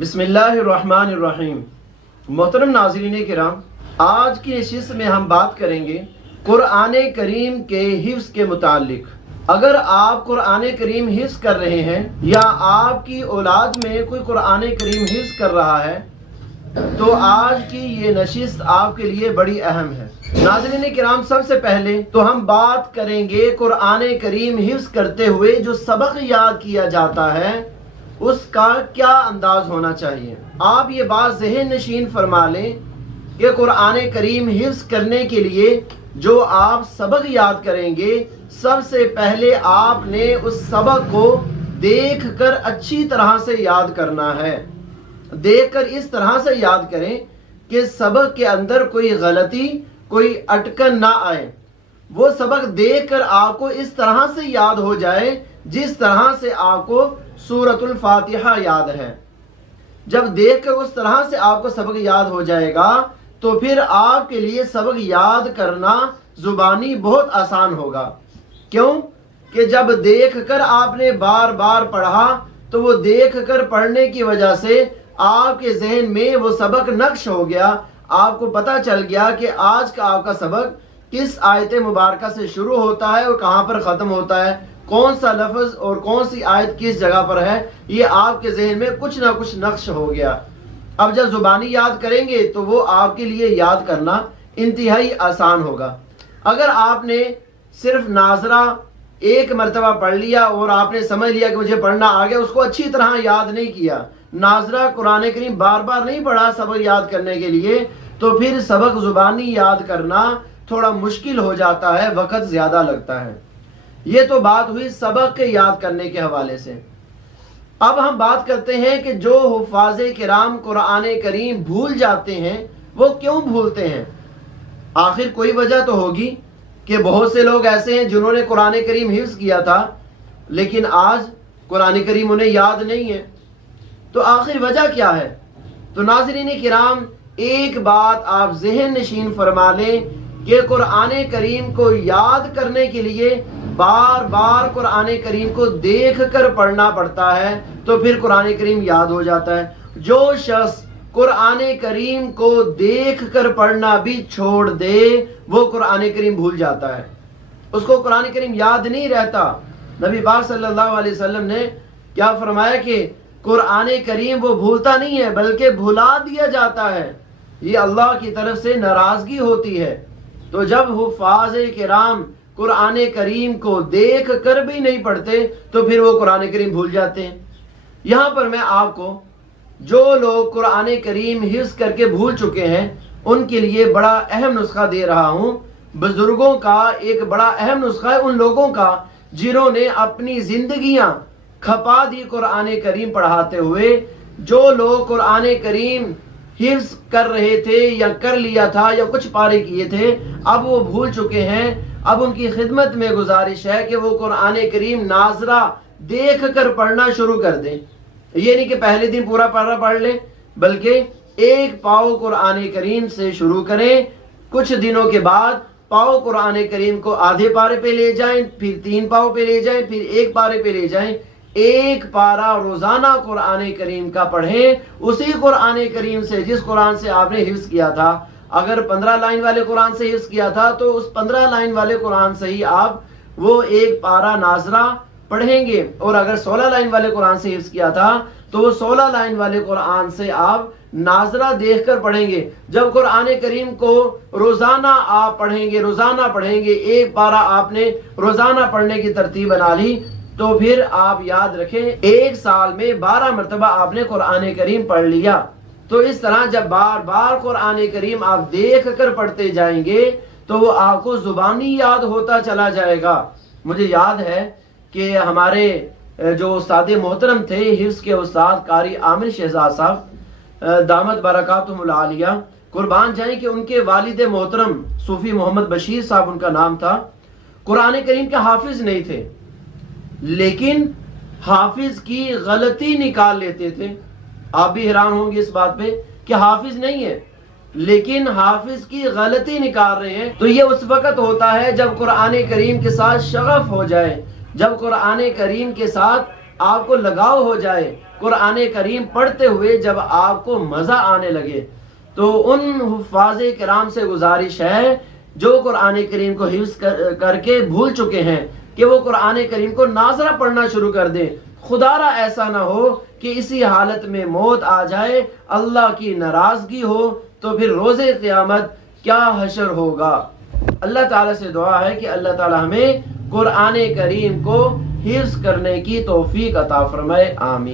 بسم اللہ الرحمن الرحیم۔ محترم ناظرین کرام، آج کی نشست میں ہم بات کریں گے قرآن کریم کے حفظ کے متعلق۔ اگر آپ قرآن کریم حفظ کر رہے ہیں یا آپ کی اولاد میں کوئی قرآن کریم حفظ کر رہا ہے تو آج کی یہ نشست آپ کے لیے بڑی اہم ہے۔ ناظرین کرام، سب سے پہلے تو ہم بات کریں گے قرآن کریم حفظ کرتے ہوئے جو سبق یاد کیا جاتا ہے اس کا کیا انداز ہونا چاہیے۔ آپ یہ بات ذہن نشین فرما لیں کہ قرآن کریم حفظ کرنے کے لیے جو آپ سبق یاد کریں گے، سب سے پہلے آپ نے اس سبق کو دیکھ کر اچھی طرح سے یاد کرنا ہے۔ دیکھ کر اس طرح سے یاد کریں کہ سبق کے اندر کوئی غلطی، کوئی اٹکن نہ آئے۔ وہ سبق دیکھ کر آپ کو اس طرح سے یاد ہو جائے جس طرح سے آپ کو سورۃ الفاتحہ یاد ہے۔ جب دیکھ کر اس طرح سے آپ کو سبق یاد ہو جائے گا تو پھر آپ کے لیے سبق یاد کرنا زبانی بہت آسان ہوگا۔ کیوں کہ جب دیکھ کر آپ نے بار بار پڑھا تو وہ دیکھ کر پڑھنے کی وجہ سے آپ کے ذہن میں وہ سبق نقش ہو گیا۔ آپ کو پتہ چل گیا کہ آج کا آپ کا سبق کس آیت مبارکہ سے شروع ہوتا ہے اور کہاں پر ختم ہوتا ہے، کون سا لفظ اور کون سی آیت کس جگہ پر ہے، یہ آپ کے ذہن میں کچھ نہ کچھ نقش ہو گیا۔ اب جب زبانی یاد کریں گے تو وہ آپ کے لیے یاد کرنا انتہائی آسان ہوگا۔ اگر آپ نے صرف ناظرہ ایک مرتبہ پڑھ لیا اور آپ نے سمجھ لیا کہ مجھے پڑھنا آ گیا، اس کو اچھی طرح یاد نہیں کیا، ناظرہ قرآن کریم بار بار نہیں پڑھا سبق یاد کرنے کے لیے، تو پھر سبق زبانی یاد کرنا تھوڑا مشکل ہو جاتا ہے، وقت زیادہ لگتا ہے۔ یہ تو بات ہوئی سبق کے یاد کرنے کے حوالے سے۔ اب ہم بات کرتے ہیں کہ جو حفاظ کرام قرآن کریم بھول جاتے ہیں وہ کیوں بھولتے ہیں؟ آخر کوئی وجہ تو ہوگی کہ بہت سے لوگ ایسے ہیں جنہوں نے قرآن کریم حفظ کیا تھا لیکن آج قرآن کریم انہیں یاد نہیں ہے، تو آخر وجہ کیا ہے؟ تو ناظرین کرام، ایک بات آپ ذہن نشین فرما لیں کہ قرآن کریم کو یاد کرنے کے لیے بار بار قرآن کریم کو دیکھ کر پڑھنا پڑتا ہے تو پھر قرآن کریم یاد ہو جاتا ہے۔ جو شخص قرآن کریم کو دیکھ کر پڑھنا بھی چھوڑ دے وہ قرآن کریم بھول جاتا ہے، اس کو قرآن کریم یاد نہیں رہتا۔ نبی پاک صلی اللہ علیہ وسلم نے کیا فرمایا کہ قرآن کریم وہ بھولتا نہیں ہے بلکہ بھلا دیا جاتا ہے، یہ اللہ کی طرف سے ناراضگی ہوتی ہے۔ تو جب حفاظ کرام قرآن کریم کو دیکھ کر بھی نہیں پڑھتے تو پھر وہ قرآن کریم بھول جاتے ہیں۔ یہاں پر میں آپ کو جو لوگ قرآن کریم حفظ کر کے بھول چکے ہیں ان کے لیے بڑا اہم نسخہ دے رہا ہوں۔ بزرگوں کا ایک بڑا اہم نسخہ ہے ان لوگوں کا جنہوں نے اپنی زندگیاں کھپا دی قرآن کریم پڑھاتے ہوئے۔ جو لوگ قرآن کریم حفظ کر رہے تھے یا کر لیا تھا یا کچھ پارے کیے تھے، اب وہ بھول چکے ہیں، اب ان کی خدمت میں گزارش ہے کہ وہ قرآن کریم ناظرہ دیکھ کر پڑھنا شروع کر دیں۔ یہ نہیں کہ پہلے دن پورا پارہ پڑھ لیں بلکہ ایک پاؤ قرآن کریم سے شروع کریں، کچھ دنوں کے بعد پاؤ قرآن کریم کو آدھے پارے پہ لے جائیں، پھر 3 پاؤ پہ لے جائیں، پھر 1 پارے پہ لے جائیں۔ ایک پارہ روزانہ قرآن کریم کا پڑھیں، اسی قرآن کریم سے جس قرآن سے آپ نے حفظ کیا تھا۔ اگر 15 لائن والے قرآن سے حفظ کیا تھا تو اس 15 لائن والے قرآن سے ہی آپ وہ ایک پارہ ناظرہ پڑھیں گے، اور اگر 16 لائن والے قرآن سے حفظ کیا تھا تو وہ 16 لائن والے قرآن سے آپ ناظرہ دیکھ کر پڑھیں گے۔ جب قرآن کریم کو روزانہ آپ پڑھیں گے، روزانہ پڑھیں گے، ایک پارہ آپ نے روزانہ پڑھنے کی ترتیب بنا لی تو پھر آپ یاد رکھیں 1 سال میں 12 مرتبہ آپ نے قرآن کریم پڑھ لیا۔ تو اس طرح جب بار بار قرآن کریم آپ دیکھ کر پڑھتے جائیں گے تو وہ آپ کو زبانی یاد ہوتا چلا جائے گا۔ مجھے یاد ہے کہ ہمارے جو استاد محترم تھے، حفظ کے استاد قاری عامر شہزاد صاحب دامت برکاتہم العالیہ، قربان جائیں کہ ان کے والد محترم صوفی محمد بشیر صاحب ان کا نام تھا، قرآن کریم کے حافظ نہیں تھے لیکن حافظ کی غلطی نکال لیتے تھے۔ آپ بھی حیران ہوں گے اس بات پہ کہ حافظ نہیں ہے لیکن حافظ کی غلطی نکال رہے ہیں، تو یہ اس وقت ہوتا ہے جب قرآن کریم کے ساتھ شغف ہو جائے، جب قرآن کریم کے ساتھ آپ کو لگاؤ ہو جائے، قرآن کریم پڑھتے ہوئے جب آپ کو مزہ آنے لگے تو ان حفاظ کرام سے گزارش ہے جو قرآن کریم کو حفظ کر کے بھول چکے ہیں کہ وہ قرآن کریم کو ناظرہ پڑھنا شروع کر دیں. خدا را ایسا نہ ہو کہ اسی حالت میں موت آ جائے، اللہ کی ناراضگی ہو، تو پھر روز قیامت کیا حشر ہوگا. اللہ تعالیٰ سے دعا ہے کہ اللہ تعالیٰ ہمیں قرآن کریم کو حفظ کرنے کی توفیق عطا فرمائے. آمین.